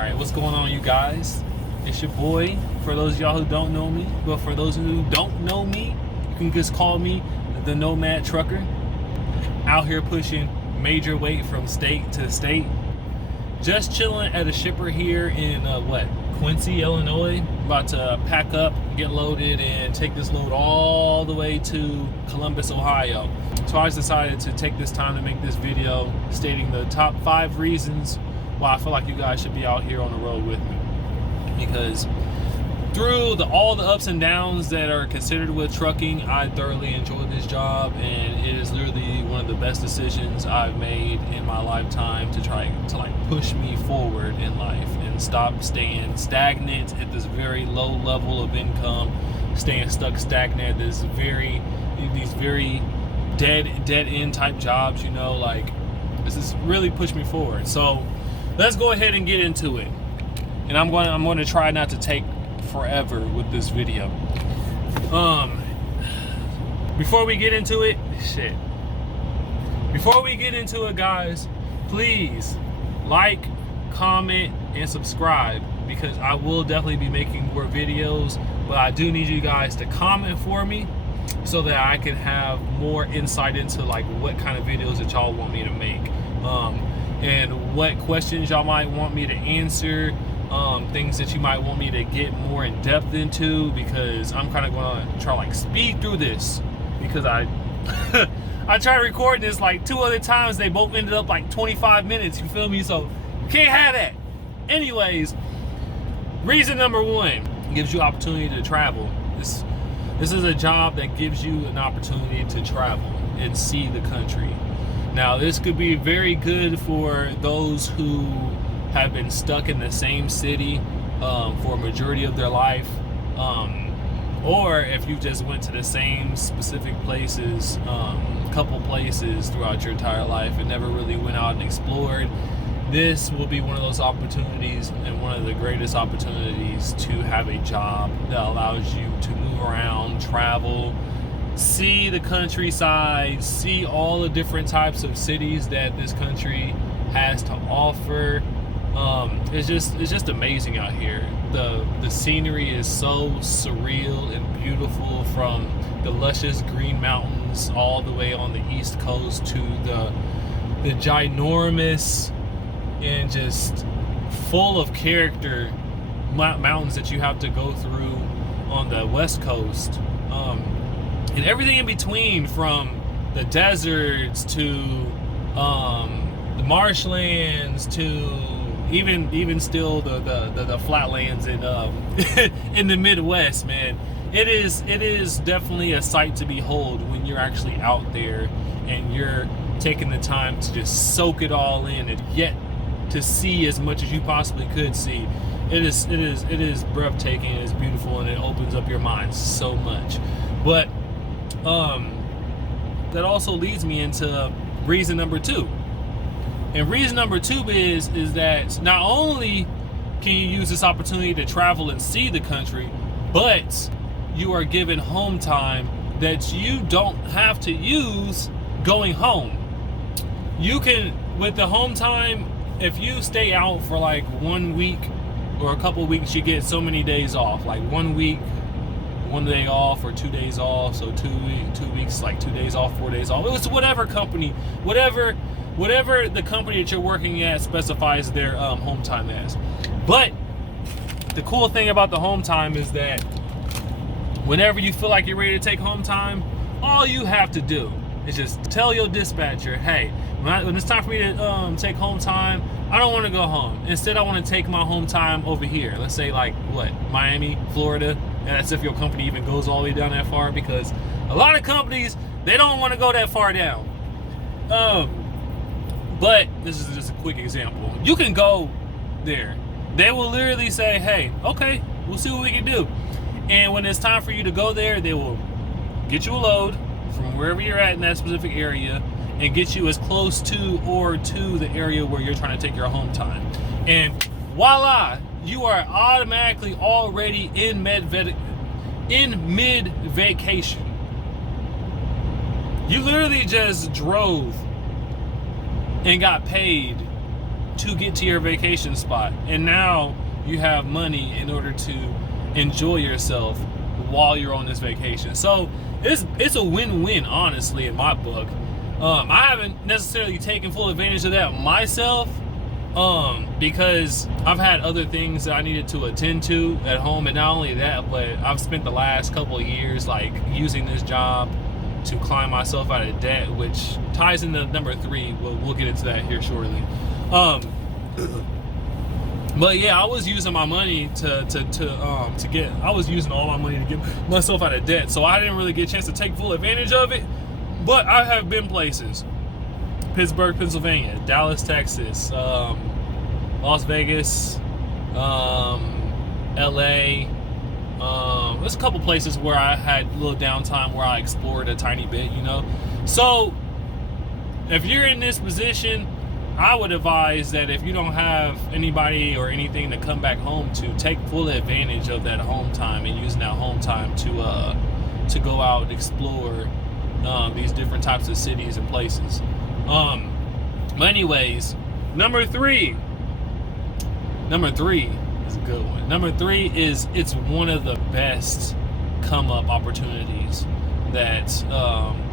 Alright, what's going on, you guys? It's your boy, for those of y'all who don't know me, but for those who don't know me, you can just call me the Nomad Trucker. Out here pushing major weight from state to state. Just chilling at a shipper here in Quincy, Illinois. About to pack up, get loaded, and take this load all the way to Columbus, Ohio. So I just decided to take this time to make this video stating the top 5 reasons why I feel like you guys should be out here on the road with me. Because through all the ups and downs that are considered with trucking, I thoroughly enjoy this job, and it is literally one of the best decisions I've made in my lifetime to try to push me forward in life and stop staying stagnant at this very low level of income, staying stuck stagnant at these very dead end type jobs, this has really pushed me forward. So let's go ahead and get into it. And I'm going to try not to take forever with this video. Before we get into it, guys, please like, comment, and subscribe, because I will definitely be making more videos, but I do need you guys to comment for me so that I can have more insight into what kind of videos that y'all want me to make, and what questions y'all might want me to answer, things that you might want me to get more in depth into, because I'm kind of going to try speed through this, because I I tried recording this 2 other times. They both ended up 25 minutes, you feel me? So you can't have that. Anyways, reason number 1, gives you opportunity to travel. This is a job that gives you an opportunity to travel and see the country. Now, this could be very good for those who have been stuck in the same city for a majority of their life, or if you just went to the same specific places, couple places throughout your entire life and never really went out and explored. This will be one of those opportunities, and one of the greatest opportunities, to have a job that allows you to move around, travel, see the countryside, see all the different types of cities that this country has to offer. It's just amazing out here. The scenery is so surreal and beautiful, from the luscious green mountains all the way on the east coast to the ginormous and just full of character mountains that you have to go through on the west coast, and everything in between, from the deserts to the marshlands to even still the flatlands in in the Midwest, man. It is definitely a sight to behold when you're actually out there and you're taking the time to just soak it all in, and yet to see as much as you possibly could see. It is breathtaking, it is beautiful, and it opens up your mind so much. But that also leads me into reason number 2. And reason number 2 is that not only can you use this opportunity to travel and see the country, but you are given home time that you don't have to use going home. You can, with the home time, if you stay out for 1 week or a couple weeks, you get so many days off. 1 week, 1 day off, or 2 days off. So 2 weeks, 2 days off, 4 days off. It was whatever the company that you're working at specifies their home time as. But the cool thing about the home time is that whenever you feel like you're ready to take home time, all you have to do is just tell your dispatcher, hey, when it's time for me to take home time, I don't want to go home. Instead, I want to take my home time over here. Let's say Miami, Florida. And that's if your company even goes all the way down that far, because a lot of companies, they don't want to go that far down. But this is just a quick example. You can go there. They will literally say, hey, okay, we'll see what we can do. And when it's time for you to go there, they will get you a load from wherever you're at in that specific area and get you as close to the area where you're trying to take your home time. And voila, you are automatically already in mid-vacation. You literally just drove and got paid to get to your vacation spot. And now you have money in order to enjoy yourself while you're on this vacation. So it's a win-win, honestly, in my book. I haven't necessarily taken full advantage of that myself, because I've had other things that I needed to attend to at home. And not only that, but I've spent the last couple of years like using this job to climb myself out of debt, which ties into number 3. We'll get into that here shortly. But yeah, I was using my money I was using all my money to get myself out of debt. So I didn't really get a chance to take full advantage of it. But I have been places: Pittsburgh, Pennsylvania; Dallas, Texas; Las Vegas; LA. There's a couple places where I had a little downtime where I explored a tiny bit, you know. So if you're in this position, I would advise that if you don't have anybody or anything to come back home to, take full advantage of that home time and using that home time to go out and explore these different types of cities and places. But anyways, number three is a good one. Number 3 is, it's one of the best come up opportunities that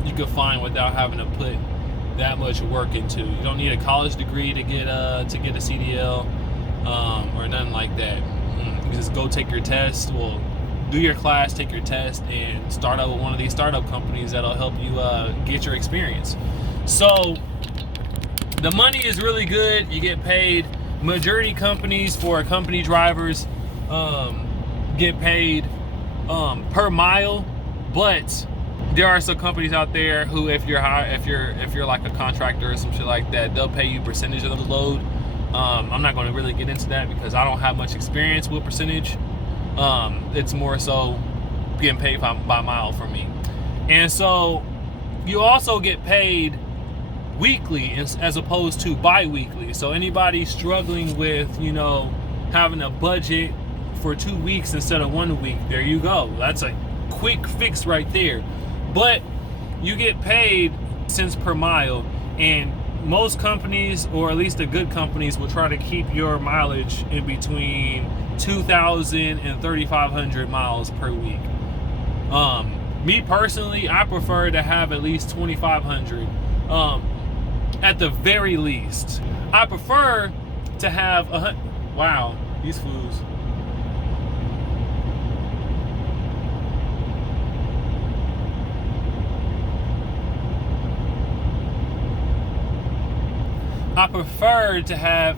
you could find without having to put that much work into. You don't need a college degree to get a CDL or nothing like that. You just go take your test. Well, do your class, take your test, and start out with one of these startup companies that'll help you get your experience. So the money is really good. You get paid. Majority companies for company drivers get paid per mile, but there are some companies out there who, if you're like a contractor or some shit like that, they'll pay you percentage of the load. I'm not going to really get into that because I don't have much experience with percentage. It's more so getting paid by mile for me. And so you also get paid weekly as opposed to bi-weekly. So anybody struggling with, you know, having a budget for 2 weeks instead of 1 week, there you go. That's a quick fix right there. But you get paid cents per mile, and most companies, or at least the good companies, will try to keep your mileage in between 2,000 and 3,500 miles per week. Me personally, I prefer to have at least 2,500 at the very least. I prefer to have wow, these fools. I prefer to have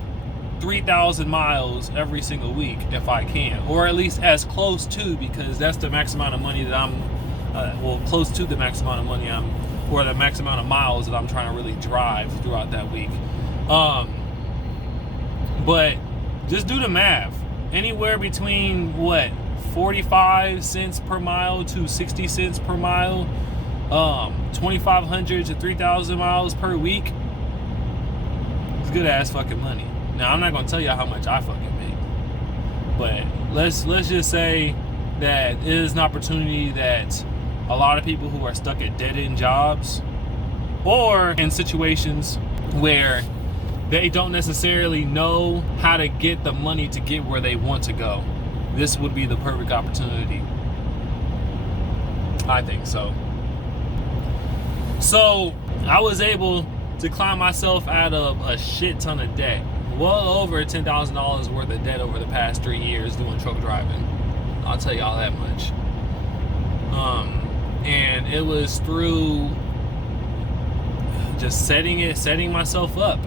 3,000 miles every single week if I can, or at least as close to, because that's the max amount of money that I'm, close to the max amount of money or the max amount of miles that I'm trying to really drive throughout that week. But just do the math. Anywhere between 45 cents per mile to 60 cents per mile, 2,500 to 3,000 miles per week. It's good ass fucking money. Now, I'm not gonna tell you how much I fucking make, but let's just say that it is an opportunity that a lot of people who are stuck at dead-end jobs, or in situations where they don't necessarily know how to get the money to get where they want to go, this would be the perfect opportunity. I think so. So I was able to climb myself out of a shit ton of debt. Well over $10,000 worth of debt over the past 3 years doing truck driving. I'll tell y'all that much. And it was through just setting myself up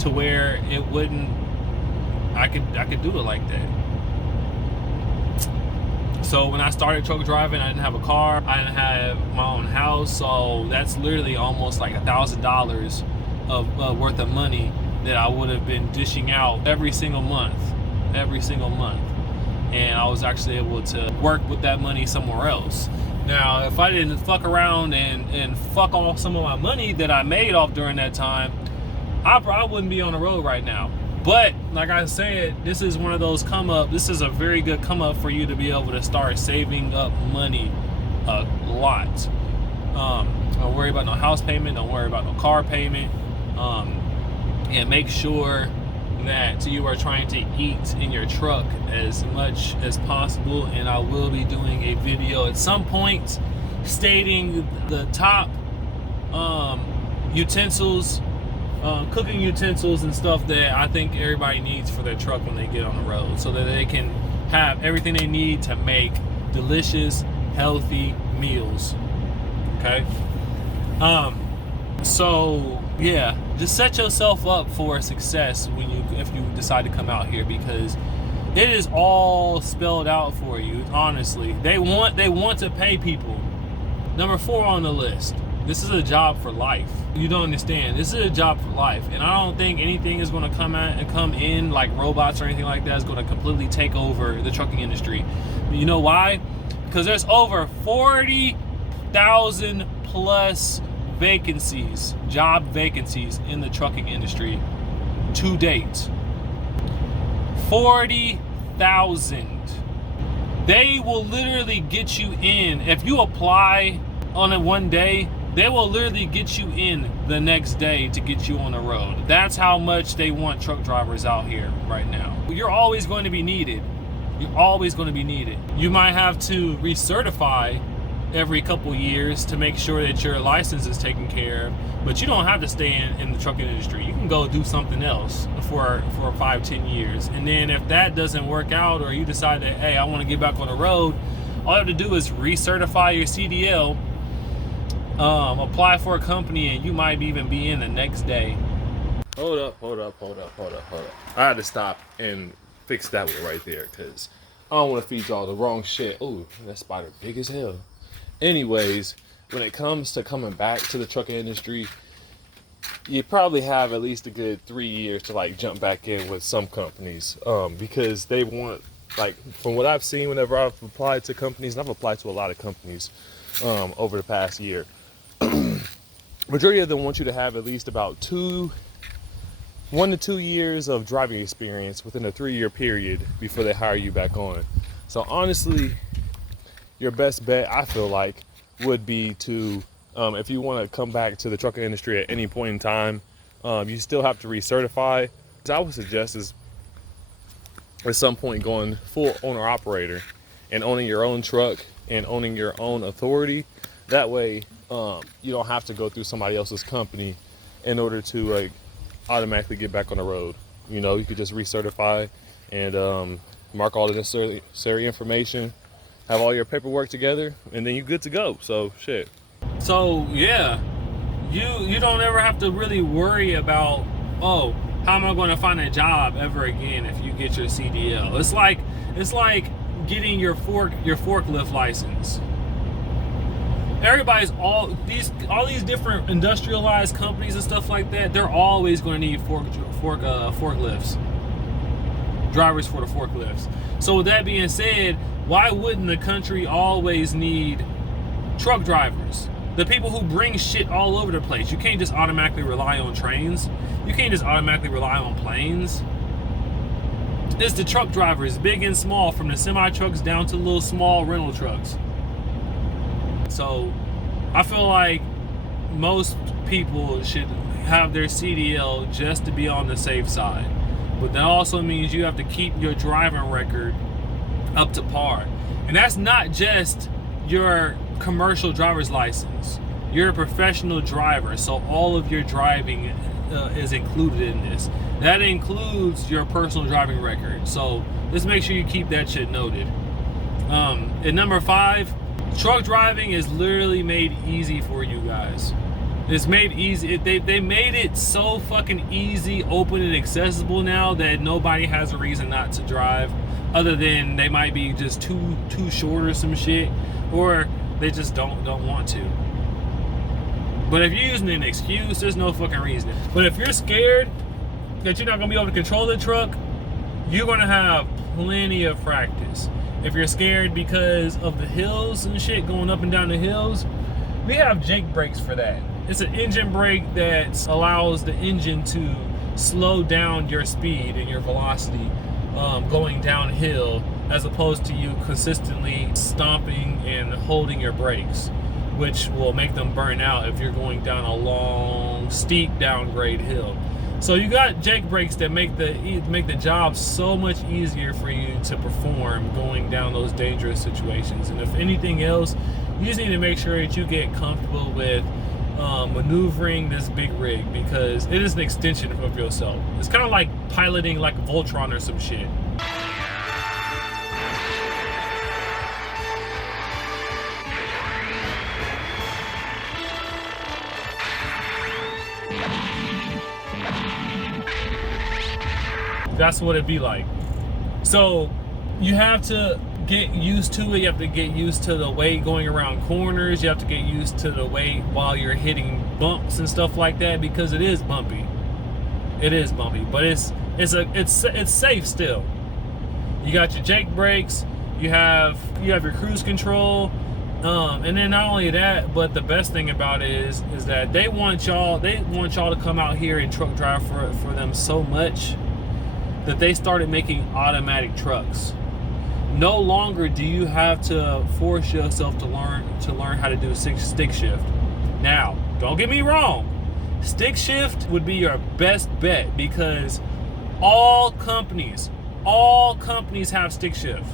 to where it wouldn't, I could do it like that. So when I started truck driving, I didn't have a car, I didn't have my own house, so that's literally almost like $1,000 of worth of money that I would have been dishing out every single month. And I was actually able to work with that money somewhere else. Now, if I didn't fuck around and fuck off some of my money that I made off during that time, I probably wouldn't be on the road right now. But like I said, this is one of those this is a very good come up for you to be able to start saving up money a lot. Don't worry about no house payment, don't worry about no car payment. and make sure that you are trying to eat in your truck as much as possible. And I will be doing a video at some point stating the top utensils, cooking utensils and stuff that I think everybody needs for their truck when they get on the road, so that they can have everything they need to make delicious, healthy meals. Okay. So yeah, just set yourself up for success if you decide to come out here, because it is all spelled out for you. Honestly, they want to pay people. Number 4 on the list. This is a job for life. You don't understand. This is a job for life, and I don't think anything is going to come in like robots or anything like that is going to completely take over the trucking industry. You know why? Because there's over 40,000 plus vacancies, job vacancies in the trucking industry to date. 40,000. They will literally get you in. If you apply on it one day, they will literally get you in the next day to get you on the road. That's how much they want truck drivers out here right now. You're always going to be needed. You're always going to be needed. You might have to recertify every couple years to make sure that your license is taken care of, but you don't have to stay in the trucking industry. You can go do something else for 5-10 years, and then if that doesn't work out, or you decide that, hey, I want to get back on the road, all you have to do is recertify your CDL, apply for a company, and you might even be in the next day. Hold up. I had to stop and fix that one right there, because I don't want to feed y'all the wrong shit. Oh, that spider big as hell. Anyways, when it comes to coming back to the trucking industry, you probably have at least a good 3 years to like jump back in with some companies, because they want, like, from what I've seen whenever I've applied to companies, and I've applied to a lot of companies over the past year, majority of them want you to have at least about 1 to 2 years of driving experience within a 3-year period before they hire you back on. So honestly, your best bet, I feel like, would be to, if you want to come back to the trucking industry at any point in time, you still have to recertify. So I would suggest is at some point going full owner operator and owning your own truck and owning your own authority. That way, you don't have to go through somebody else's company in order to automatically get back on the road. You know, you could just recertify and mark all the necessary information, have all your paperwork together, and then you're good to go. So shit. So yeah, you don't ever have to really worry about, oh, how am I going to find a job ever again if you get your CDL. It's like getting your forklift license. Everybody's all these different industrialized companies and stuff like that, they're always going to need forklifts, drivers for the forklifts. So with that being said, why wouldn't the country always need truck drivers? The people who bring shit all over the place. You can't just automatically rely on trains. You can't just automatically rely on planes. It's the truck drivers, big and small, from the semi trucks down to little small rental trucks. So I feel like most people should have their CDL just to be on the safe side. But that also means you have to keep your driving record up to par. And that's not just your commercial driver's license. You're a professional driver, so all of your driving is included in this. That includes your personal driving record. So let's make sure you keep that shit noted. At number 5, truck driving is literally made easy for you guys. It's made easy. They made it so fucking easy, open, and accessible now that nobody has a reason not to drive, other than they might be just too short or some shit, or they just don't want to. But if you're using an excuse, there's no fucking reason. But if you're scared that you're not gonna be able to control the truck, you're gonna have plenty of practice. If you're scared because of the hills and shit, going up and down the hills, we have jake brakes for that. It's an engine brake that allows the engine to slow down your speed and your velocity going downhill, as opposed to you consistently stomping and holding your brakes, which will make them burn out if you're going down a long, steep downgrade hill. So you got Jake brakes that make the job so much easier for you to perform going down those dangerous situations. And if anything else, you just need to make sure that you get comfortable with maneuvering this big rig, because it is an extension of yourself. It's kind of like piloting like Voltron or some shit. That's what it'd be like. So you have to get used to it. You have to get used to the weight going around corners. You have to get used to the weight while you're hitting bumps and stuff like that, because it is bumpy. It is bumpy, but it's safe still. You got your Jake brakes. You have your cruise control. And then not only that, but the best thing about it is that they want y'all to come out here and truck drive for them so much that they started making automatic trucks. No longer do you have to force yourself to learn how to do stick shift. Now, don't get me wrong, stick shift would be your best bet, because all companies have stick shift.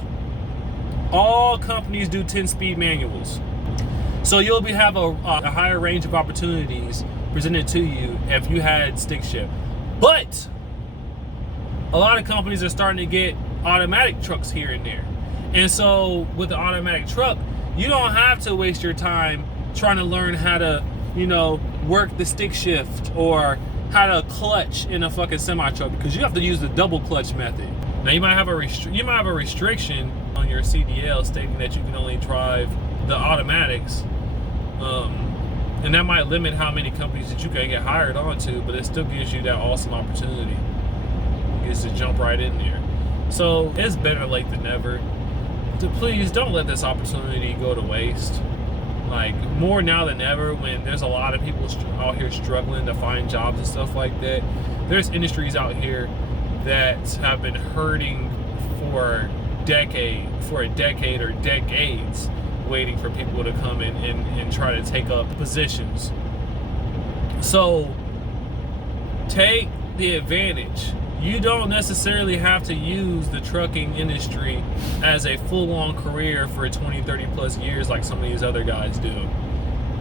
All companies do 10-speed manuals. So you'll have a higher range of opportunities presented to you if you had stick shift. But a lot of companies are starting to get automatic trucks here and there. And so with the automatic truck, you don't have to waste your time trying to learn how to, work the stick shift or how to clutch in a fucking semi-truck, because you have to use the double clutch method. Now you might have a restriction on your CDL stating that you can only drive the automatics. And that might limit how many companies that you can get hired onto, but it still gives you that awesome opportunity. Is to jump right in there. So it's better late than never. Please don't let this opportunity go to waste. Like, more now than ever, when there's a lot of people out here struggling to find jobs and stuff like that. There's industries out here that have been hurting for a decade or decades, waiting for people to come in and try to take up positions. So take the advantage. You don't necessarily have to use the trucking industry as a full-on career for 20, 30 plus years like some of these other guys do.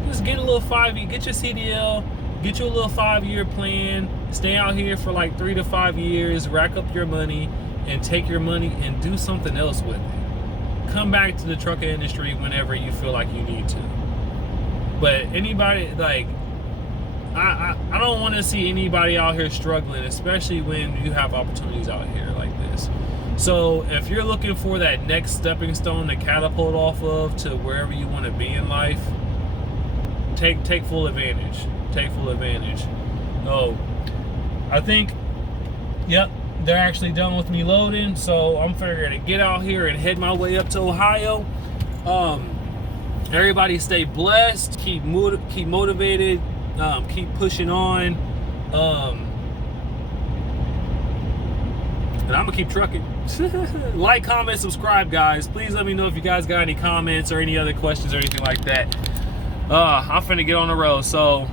Just get a little get your CDL, get you a little 5-year plan, stay out here for like 3 to 5 years, rack up your money, and take your money and do something else with it. Come back to the trucking industry whenever you feel like you need to. But anybody, like, I don't want to see anybody out here struggling, especially when you have opportunities out here like this. So if you're looking for that next stepping stone to catapult off of to wherever you want to be in life, take full advantage. Take full advantage. Oh, I think, yep, they're actually done with me loading, so I'm figuring to get out here and head my way up to Ohio. Everybody stay blessed, keep motivated. Keep pushing on, and I'm gonna keep trucking. Like, comment, subscribe, guys. Please let me know if you guys got any comments or any other questions or anything like that. I'm finna get on the road, so